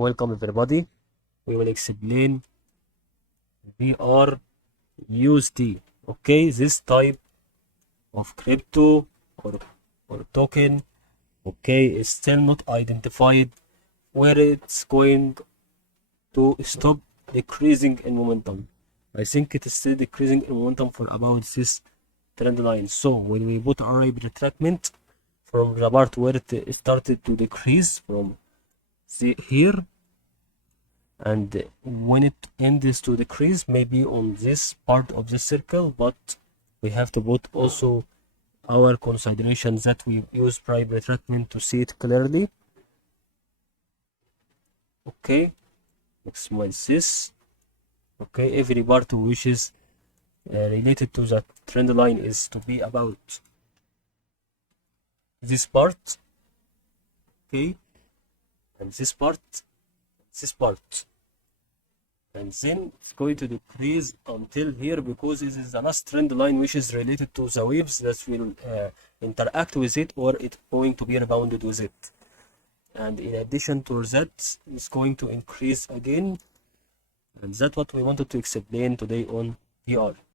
Welcome everybody. We will explain BRUSD. Okay, this type of crypto or token, okay, is still not identified where it's going to stop decreasing in momentum. I think it is still decreasing in momentum for about this trend line. So when we put our retracement from the part where it started to decrease from here, and when it ends to decrease, maybe on this part of the circle, but we have to put also our considerations that we use price retracement to see it clearly. Okay, maximize this. Okay, every part which is related to the trend line is to be about this part. Okay, and this part, and then it's going to decrease until here, because this is the last trend line which is related to the waves that will interact with it, or it's going to be rebounded with it. And in addition to that, it's going to increase again, and that's what we wanted to explain today on BR.